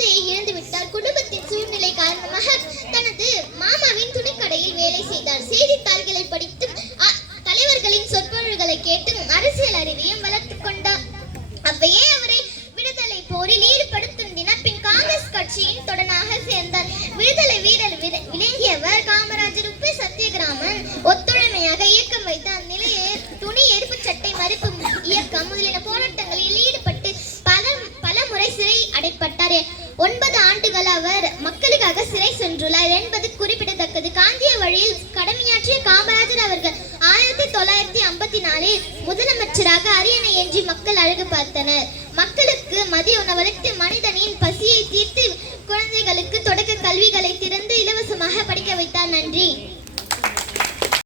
தந்தையை இழந்துவிட்டார். குடும்பத்தின் சூழ்நிலை காரணமாக தனது மாமாவின் துணிக்கடையில் வேலை செய்தார். செய்தித்தாள்களை படித்து தலைவர்களின் சொற்பொழிவுகளை கேட்டு அரசியல் அறிவையும் வளர்த்துக் கொண்டார். அவையே அவரை விடுதலை போரில் ஈடுபடுத்தின. பின் காங்கிரஸ் கட்சியின் தொடனாக சேர்ந்தார். விடுதலை வீரர் விளங்கியவர். காமராஜர் உப்பு சத்தியகிராமன் ஒத்துழைமையாக இயக்கம் வைத்த அந்நிலையே துணி எரிப்பு சட்டை மறுப்பு இயக்கம் முதலிய போராட்டங்களில் ஈடுபட்டு பல முறை சிறை அடைப்பட்டார். 9 ஆண்டுகள் அவர் மக்களுக்காக சிறை சென்றுள்ளார் என்பது குறிப்பிடத்தக்கது. காந்திய வழியில் கடமையாற்றிய காமராஜர் அவர்கள் 1954 முதலமைச்சராக அரியணை ஏற்றி மக்கள் அழகு பார்த்தனர். மக்களுக்கு மதிய உணவளித்து மனிதனின் பசியை தீர்த்து குழந்தைகளுக்கு தொடக்க கல்விகளை திறந்து இலவசமாக படிக்க வைத்தார். நன்றி.